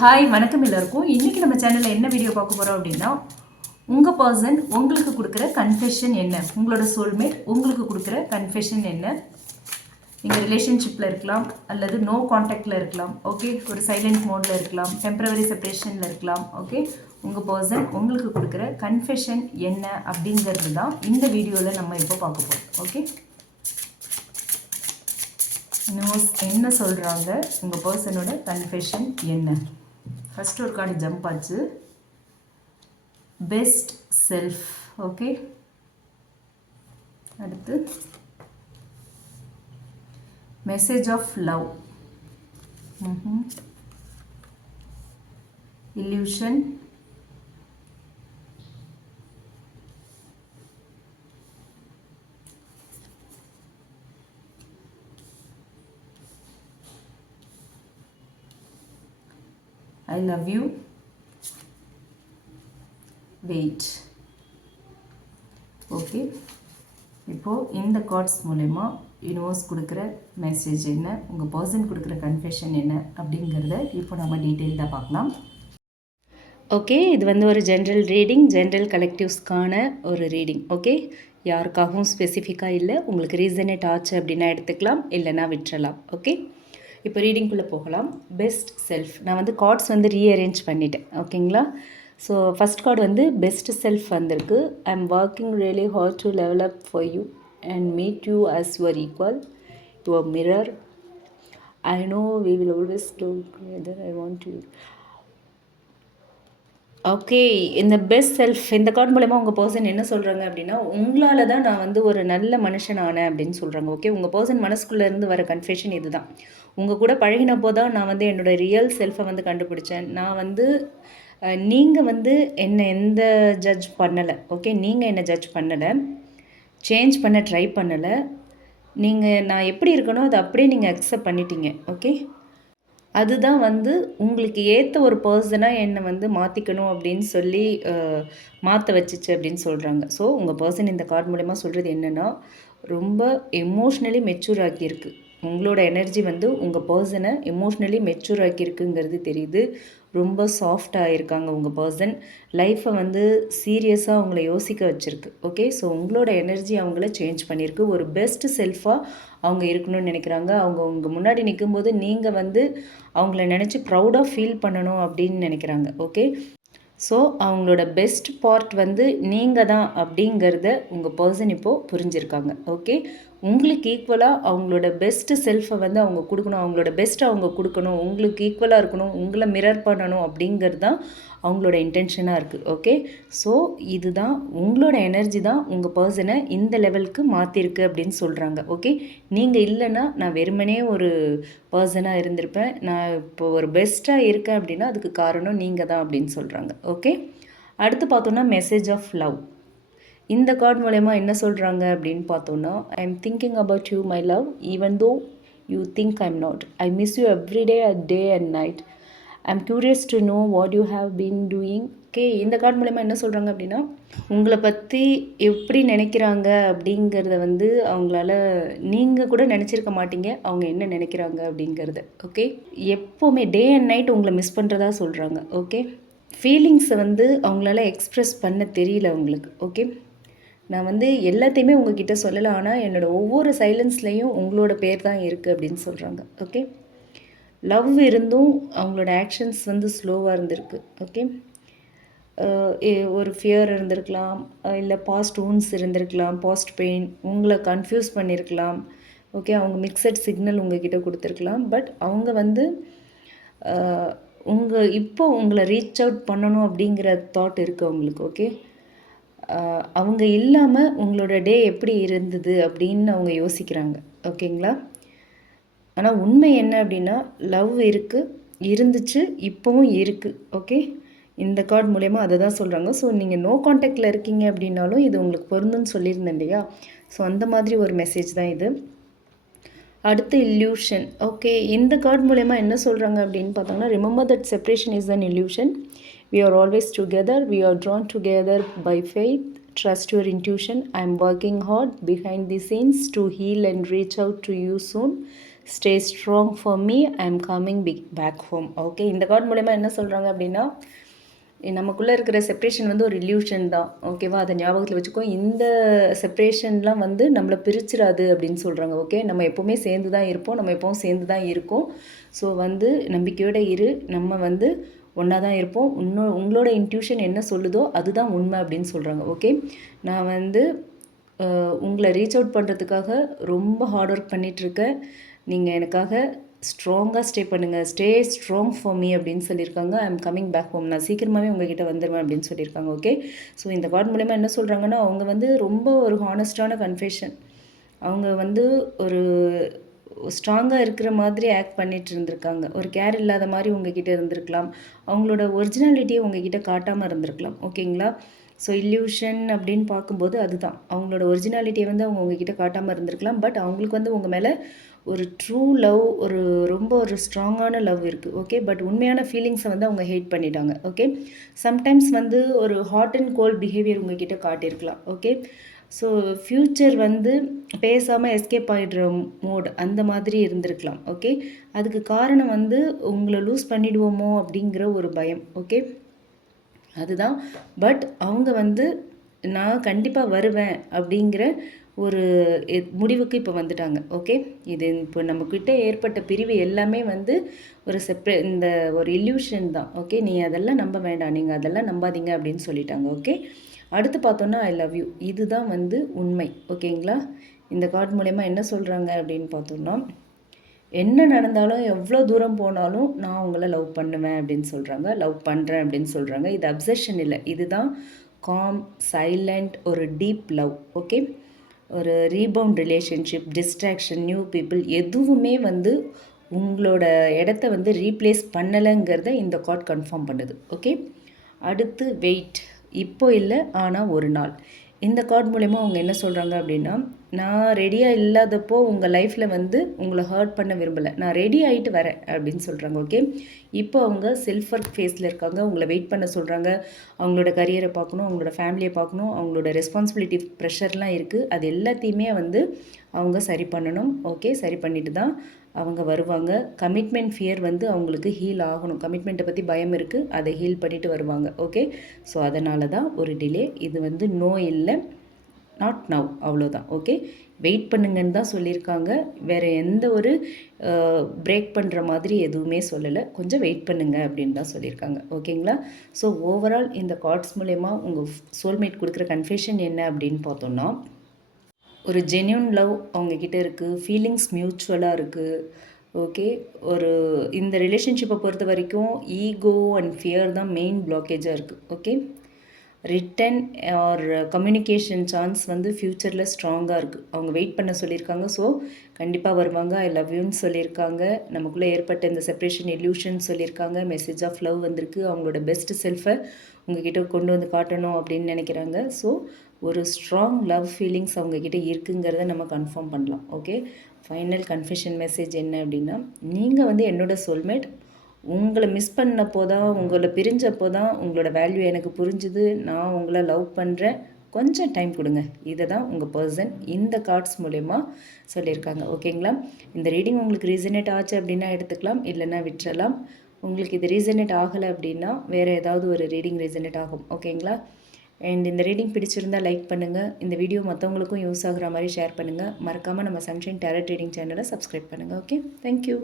Hi வணக்கம் எல்லாருக்கும். இன்றைக்கி நம்ம சேனலில் என்ன வீடியோ பார்க்க போகிறோம் அப்படின்னா உங்கள் பர்சன் உங்களுக்கு கொடுக்குற கன்ஃபெஷன் என்ன? உங்களோட சோல்மேட் உங்களுக்கு கொடுக்குற கன்ஃபெஷன் என்ன? நீங்கள் ரிலேஷன்ஷிப்பில் இருக்கலாம் அல்லது நோ காண்டாக்டில் இருக்கலாம் ஓகே ஒரு சைலண்ட் மோடில் இருக்கலாம் டெம்பரவரி செப்ரேஷனில் இருக்கலாம் ஓகே உங்கள் பர்சன் உங்களுக்கு கொடுக்குற கன்ஃபெஷன் என்ன அப்படிங்கிறது தான் இந்த வீடியோவில் நம்ம இப்போ பார்க்க போகிறோம் ஓகே நோஸ் என்ன சொல்கிறாங்க உங்கள் பர்சனோட கன்ஃபெஷன் என்ன? ஃபஸ்ட் ஒரு கார்டு ஜம்ப் ஆச்சு. பெஸ்ட் செல்ஃப் ஓகே அடுத்து. Message of love illusion I love you wait okay இப்போது இந்த கார்ட்ஸ் மூலயமா யூனிவர்ஸ் கொடுக்குற மெசேஜ் என்ன உங்கள் பர்சன் கொடுக்குற கன்ஃபெஷன் என்ன அப்படிங்கிறத இப்போ நம்ம டீட்டெயில்டாக பார்க்கலாம். ஓகே இது வந்து ஒரு ஜென்ரல் ரீடிங் ஜென்ரல் கலெக்டிவ்ஸ்க்கான ஒரு ரீடிங் ஓகே யாருக்காகவும் ஸ்பெசிஃபிக்காக இல்லை. உங்களுக்கு ரீசனேட் ஆச்சு அப்படின்னா எடுத்துக்கலாம் இல்லைன்னா விட்டுறலாம். ஓகே இப்போ ரீடிங்குள்ளே போகலாம். பெஸ்ட் செல்ஃப் நான் வந்து கார்ட்ஸ் வந்து ரீஅரேஞ்ச் பண்ணிட்டேன். ஓகேங்களா? ஸோ ஃபஸ்ட் கார்டு வந்து பெஸ்ட் செல்ஃப் வந்திருக்கு. I am working really hard to develop for you and meet you as your equal your mirror I know we will always do I want you okay இந்த best self இந்த card மூலயமா உங்கள் person என்ன சொல்கிறாங்க அப்படின்னா உங்களால் தான் நான் வந்து ஒரு நல்ல மனுஷன் ஆனேன் அப்படின்னு சொல்கிறாங்க ஓகே உங்கள் பர்சன் மனசுக்குள்ளேருந்து வர வர கன்ஃபெஷன் இதுதான். உங்கள் கூட பழகினப்போ தான் நான் வந்து என்னோட ரியல் செல்ஃபை வந்து கண்டுபிடிச்சேன். நான் வந்து நீங்கள் வந்து என்னை எந்த ஜட்ஜ் பண்ணலை. ஓகே நீங்கள் என்னை ஜட்ஜ் பண்ணலை. சேஞ்ச் பண்ண ட்ரை பண்ணலை. நீங்கள் நான் எப்படி இருக்கனோ அதை அப்படியே நீங்கள் அக்செப்ட் பண்ணிட்டீங்க. ஓகே அதுதான் வந்து உங்களுக்கு ஏற்ற ஒரு பர்சனாக என்னை வந்து மாற்றிக்கணும் அப்படின்னு சொல்லி மாற்ற வச்சுச்சு அப்படின்னு சொல்கிறாங்க ஸோ உங்கள் பர்சன் இந்த கார்டு மூலயமா சொல்கிறது என்னென்னா ரொம்ப எமோஷ்னலி மெச்சூர் ஆக்கியிருக்கு உங்களோட எனர்ஜி வந்து உங்கள் பர்சனை எமோஷ்னலி மெச்சூர் ஆக்கியிருக்குங்கிறது தெரியுது. ரொம்ப சாஃப்டாக இருக்காங்க உங்கள் பர்சன் லைஃப்பை வந்து சீரியஸாக அவங்கள யோசிக்க வச்சுருக்கு. ஓகே ஸோ உங்களோட எனர்ஜி அவங்கள சேஞ்ச் பண்ணியிருக்கு. ஒரு பெஸ்ட் செல்ஃபாக அவங்க இருக்கணும்னு நினைக்கிறாங்க. அவங்க உங்கள் முன்னாடி நிற்கும்போது நீங்கள் வந்து அவங்கள நினச்சி ப்ரௌடாக ஃபீல் பண்ணணும் அப்படின்னு நினைக்கிறாங்க. ஓகே ஸோ அவங்களோட பெஸ்ட் பார்ட் வந்து நீங்கள் தான் அப்படிங்கிறத உங்கள் பர்சன் இப்போது புரிஞ்சிருக்காங்க. ஓகே உங்களுக்கு ஈக்குவலாக அவங்களோட பெஸ்ட்டு செல்ஃபை வந்து அவங்க கொடுக்கணும். அவங்களோட பெஸ்ட்டை அவங்க கொடுக்கணும். உங்களுக்கு ஈக்குவலாக இருக்கணும். உங்களை மிரர் பண்ணணும் அப்படிங்கிறது தான் அவங்களோட இன்டென்ஷனாக இருக்குது ஓகே ஸோ இதுதான் உங்களோட எனர்ஜி தான் உங்கள் பர்சனை இந்த லெவலுக்கு மாற்றிருக்கு அப்படின்னு சொல்கிறாங்க ஓகே நீங்கள் இல்லைன்னா நான் வெறுமனே ஒரு பர்சனாக இருந்திருப்பேன். நான் இப்போ ஒரு பெஸ்ட்டாக இருக்கேன் அப்படின்னா அதுக்கு காரணம் நீங்கள் தான் அப்படின்னு சொல்கிறாங்க ஓகே அடுத்து பார்த்தோன்னா மெசேஜ் ஆஃப் லவ் இந்த கார்டு மூலயமா என்ன சொல்கிறாங்க அப்படின்னு பார்த்தோன்னா I am thinking about you my love even though you think I'm not I miss you every day at day and night I am curious to know what you have been doing okay இந்த card மூலயமா என்ன சொல்கிறாங்க அப்படின்னா உங்களை பற்றி எப்படி நினைக்கிறாங்க? அப்படிங்கிறத வந்து அவங்களால நீங்கள் கூட நினச்சிருக்க மாட்டீங்க. அவங்க என்ன நினைக்கிறாங்க அப்படிங்கிறத. ஓகே எப்போவுமே டே அண்ட் நைட் உங்களை மிஸ் பண்ணுறதா சொல்கிறாங்க ஓகே ஃபீலிங்ஸை வந்து அவங்களால எக்ஸ்ப்ரெஸ் பண்ண தெரியல அவங்களுக்கு. ஓகே நான் வந்து எல்லாத்தையுமே உங்ககிட்ட சொல்லலை ஆனால் என்னோடய ஒவ்வொரு சைலன்ஸ்லேயும் உங்களோட பேர் தான் இருக்குது அப்படின்னு சொல்கிறாங்க ஓகே லவ் இருந்தும் அவங்களோட ஆக்ஷன்ஸ் வந்து ஸ்லோவாக இருந்திருக்கு. ஓகே ஒரு ஃபியர் இருந்திருக்கலாம். இல்லை பாஸ்ட் ஊன்ஸ் இருந்திருக்கலாம். பாஸ்ட் பெயின் உங்களை கன்ஃபியூஸ் பண்ணியிருக்கலாம் ஓகே அவங்க மிக்சட் சிக்னல் உங்ககிட்ட கொடுத்துருக்கலாம். பட் அவங்க வந்து உங்கள் இப்போ உங்களை ரீச் அவுட் பண்ணணும் அப்படிங்கிற தாட் இருக்குது அவங்களுக்கு. ஓகே அவங்க இல்லாமல் உங்களோட டே எப்படி இருந்தது அப்படின்னு அவங்க யோசிக்கிறாங்க. ஓகேங்களா? ஆனால் உண்மை என்ன அப்படின்னா லவ் இருக்குது இருந்துச்சு இப்போவும் இருக்குது ஓகே? இந்த கார்டு மூலயமா அதை தான் சொல்கிறாங்க ஸோ நீங்கள் நோ காண்டாக்டில் இருக்கீங்க அப்படின்னாலும் இது உங்களுக்கு பொருந்துன்னு சொல்லியிருந்தேன் இல்லையா? ஸோ அந்த மாதிரி ஒரு மெசேஜ் தான் இது. அடுத்து இல்யூஷன் ஓகே இந்த கார்டு மூலயமா என்ன சொல்கிறாங்க அப்படின்னு பார்த்தோம்னா remember that separation is an illusion We are always together. We are drawn together by faith. Trust your intuition. I'm working hard behind the scenes to heal and reach out to you soon. Stay strong for me I am coming big back home okay இந்த card மூலயமா என்ன சொல்கிறாங்க அப்படின்னா நமக்குள்ளே இருக்கிற separation வந்து ஒரு illusion தான். ஓகேவா அதை ஞாபகத்தில் வச்சுக்கோ. இந்த செப்ரேஷன்லாம் வந்து நம்மளை பிரிச்சிடாது அப்படின்னு சொல்கிறாங்க ஓகே நம்ம எப்போவுமே சேர்ந்து தான் இருப்போம். நம்ம எப்போவும் சேர்ந்து தான் இருக்கோம். ஸோ வந்து நம்பிக்கையோடு இரு. நம்ம வந்து ஒன்றா தான் இருப்போம். இன்னும் உங்களோட இன்ட்யூஷன் என்ன சொல்லுதோ அதுதான் உண்மை அப்படின்னு சொல்கிறாங்க ஓகே நான் வந்து உங்களை ரீச் அவுட் பண்ணுறதுக்காக ரொம்ப ஹார்ட் ஒர்க் பண்ணிகிட்ருக்கேன் நீங்கள் எனக்காக ஸ்ட்ராங்காக ஸ்டே பண்ணுங்கள் ஸ்டே ஸ்ட்ராங் ஃபார் மீ அப்படின்னு சொல்லியிருக்காங்க. I am coming back home நான் சீக்கிரமாகவே உங்ககிட்ட வந்துடுவேன் அப்படின்னு சொல்லியிருக்காங்க. ஓகே ஸோ இந்த கார்டு மூலயமா என்ன சொல்கிறாங்கன்னா அவங்க வந்து ரொம்ப ஒரு ஹானஸ்டான கன்ஃபெஷன் அவங்க வந்து ஒரு ஸ்ட்ராங்காக இருக்கிற மாதிரி ஆக்ட் பண்ணிட்டு இருந்திருக்காங்க. ஒரு கேர் இல்லாத மாதிரி உங்ககிட்ட இருந்திருக்கலாம். அவங்களோட ஒரிஜினாலிட்டியை உங்ககிட்ட காட்டாமல் இருந்திருக்கலாம். ஓகேங்களா? ஸோ இல்யூஷன் அப்படின்னு பார்க்கும்போது அதுதான். அவங்களோட ஒரிஜினாலிட்டியை வந்து அவங்க உங்ககிட்ட காட்டாமல் இருந்திருக்கலாம். பட் அவங்களுக்கு வந்து உங்கள் மேலே ஒரு ட்ரூ லவ் ஒரு ரொம்ப ஒரு ஸ்ட்ராங்கான லவ் இருக்குது ஓகே பட் உண்மையான ஃபீலிங்ஸை வந்து அவங்க ஹேட் பண்ணிட்டாங்க. ஓகே சம்டைம்ஸ் வந்து ஒரு ஹாட் அண்ட் கோல்ட் பிஹேவியர் உங்ககிட்ட காட்டியிருக்கலாம். ஓகே ஸோ ஃப்யூச்சர் வந்து பேசாமல் எஸ்கேப் ஆகிடுற மோட் அந்த மாதிரி இருந்திருக்கலாம் ஓகே அதுக்கு காரணம் வந்து உங்களை லூஸ் பண்ணிடுவோமோ அப்படிங்கிற ஒரு பயம் ஓகே அதுதான். பட் அவங்க வந்து நான் கண்டிப்பாக வருவேன் அப்படிங்கிற ஒரு முடிவுக்கு இப்போ வந்துட்டாங்க ஓகே இது இப்போ நம்மக்கிட்ட ஏற்பட்ட பிரிவு எல்லாமே வந்து ஒரு செப்ரே இந்த ஒரு இல்யூஷன் தான் ஓகே நீ அதெல்லாம் நம்ப வேண்டாம். நீங்கள் அதெல்லாம் நம்பாதீங்க அப்படின்னு சொல்லிட்டாங்க ஓகே அடுத்து பார்த்தோன்னா ஐ லவ் யூ இதுதான் வந்து உண்மை. ஓகேங்களா? இந்த கார்டு மூலயமா என்ன சொல்கிறாங்க அப்படின்னு பார்த்தோன்னா என்ன நடந்தாலும் எவ்வளோ தூரம் போனாலும் நான் உங்களை லவ் பண்ணுவேன் அப்படின்னு சொல்கிறாங்க லவ் பண்ணுறேன் அப்படின்னு சொல்கிறாங்க இது அப்சஷன் இல்லை. இதுதான் காம் சைலண்ட் ஒரு டீப் லவ் ஓகே? ஒரு rebound relationship distraction new people எதுவுமே வந்து உங்களோட இடத்த வந்து ரீப்ளேஸ் பண்ணலைங்கிறத இந்த கார்ட் கன்ஃபார்ம் பண்ணுது. ஓகே? அடுத்து வெயிட் இப்போ இல்லை ஆனால் ஒரு நாள். இந்த கார்டு மூலயமா அவங்க என்ன சொல்கிறாங்க அப்படின்னா நான் ரெடியாக இல்லாதப்போ உங்கள் லைஃப்பில் வந்து உங்களை ஹர்ட் பண்ண விரும்பலை. நான் ரெடி ஆகிட்டு வரேன் அப்படின்னு சொல்கிறாங்க ஓகே இப்போ அவங்க செல்ஃப் ஒர்க் ஃபேஸில் இருக்காங்க. உங்களை வெயிட் பண்ண சொல்கிறாங்க அவங்களோட கரியரை பார்க்கணும் அவங்களோட ஃபேமிலியை பார்க்கணும் அவங்களோட ரெஸ்பான்சிபிலிட்டி ப்ரெஷர்லாம் இருக்குது அது எல்லாத்தையுமே வந்து அவங்க சரி பண்ணணும் ஓகே சரி பண்ணிட்டு தான் அவங்க வருவாங்க. கமிட்மெண்ட் ஃபியர் வந்து அவங்களுக்கு ஹீல் ஆகணும். கமிட்மெண்ட்டை பற்றி பயம் இருக்குது அதை ஹீல் பண்ணிவிட்டு வருவாங்க. ஓகே ஸோ அதனால தான் ஒரு டிலே இது வந்து நோ இல்லை. நாட் நவ் அவ்வளோதான் ஓகே வெயிட் பண்ணுங்கன்னு தான் சொல்லியிருக்காங்க. வேறு எந்த ஒரு பிரேக் பண்ணுற மாதிரி எதுவுமே சொல்லலை. கொஞ்சம் வெயிட் பண்ணுங்க அப்படின்னு தான் சொல்லியிருக்காங்க. ஓகேங்களா ஸோ ஓவரால் இந்த கார்ட்ஸ் மூலயமா உங்கள் சோல்மேட் கொடுக்குற கன்ஃபெஷன் என்ன அப்படின்னு பார்த்தோன்னா ஒரு ஜென்யூன் லவ் அவங்கக்கிட்ட இருக்குது ஃபீலிங்ஸ் மியூச்சுவலாக இருக்குது ஓகே ஒரு இந்த ரிலேஷன்ஷிப்பை பொறுத்த வரைக்கும் ஈகோ அண்ட் ஃபியர் தான் மெயின் பிளாக்கேஜாக இருக்குது okay return or communication chance வந்து ஃப்யூச்சரில் ஸ்ட்ராங்காக இருக்குது அவங்க வெயிட் பண்ண சொல்லியிருக்காங்க. ஸோ கண்டிப்பாக வருவாங்க. ஐ லவ் யூன்னு சொல்லியிருக்காங்க. நமக்குள்ளே ஏற்பட்ட இந்த செப்ரேஷன் எல்யூஷன் சொல்லியிருக்காங்க. மெசேஜ் ஆஃப் லவ் வந்திருக்கு. அவங்களோட பெஸ்ட் செல்ஃபை உங்ககிட்ட கொண்டு வந்து காட்டணும் அப்படின்னு நினைக்கிறாங்க. ஸோ ஒரு ஸ்ட்ராங் லவ் ஃபீலிங்ஸ் அவங்கக்கிட்ட இருக்குங்கிறத நம்ம கன்ஃபார்ம் பண்ணலாம் ஓகே ஃபைனல் கன்ஃபெஷன் மெசேஜ் என்ன அப்படின்னா நீங்கள் வந்து என்னோடய சோல்மேட் உங்களை மிஸ் பண்ணப்போ தான் உங்களை பிரிஞ்சப்போ தான் உங்களோட வேல்யூ எனக்கு புரிஞ்சுது நான் உங்களை லவ் பண்ணுறேன் கொஞ்சம் டைம் கொடுங்க. இதை தான் உங்கள் பர்சன் இந்த கார்ட்ஸ் மூலயமா சொல்லியிருக்காங்க ஓகேங்களா இந்த ரீடிங் உங்களுக்கு ரீசனேட் ஆச்சு அப்படின்னா எடுத்துக்கலாம் இல்லைன்னா விட்டுறலாம். உங்களுக்கு இது ரீசனேட் ஆகலை அப்படின்னா வேறு ஏதாவது ஒரு ரீடிங் ரீசனேட் ஆகும் ஓகேங்களா அண்ட் இந்த ரீடிங் பிடிச்சிருந்தால் லைக் பண்ணுங்கள் இந்த வீடியோ மற்றவங்களுக்கும் யூஸ் ஆகுற மாதிரி ஷேர் பண்ணுங்கள் மறக்காமல் நம்ம சன்ஷைன் டேரட் ரீடிங் சேனலை சப்ஸ்கிரைப் பண்ணுங்கள் ஓகே தேங்க்யூ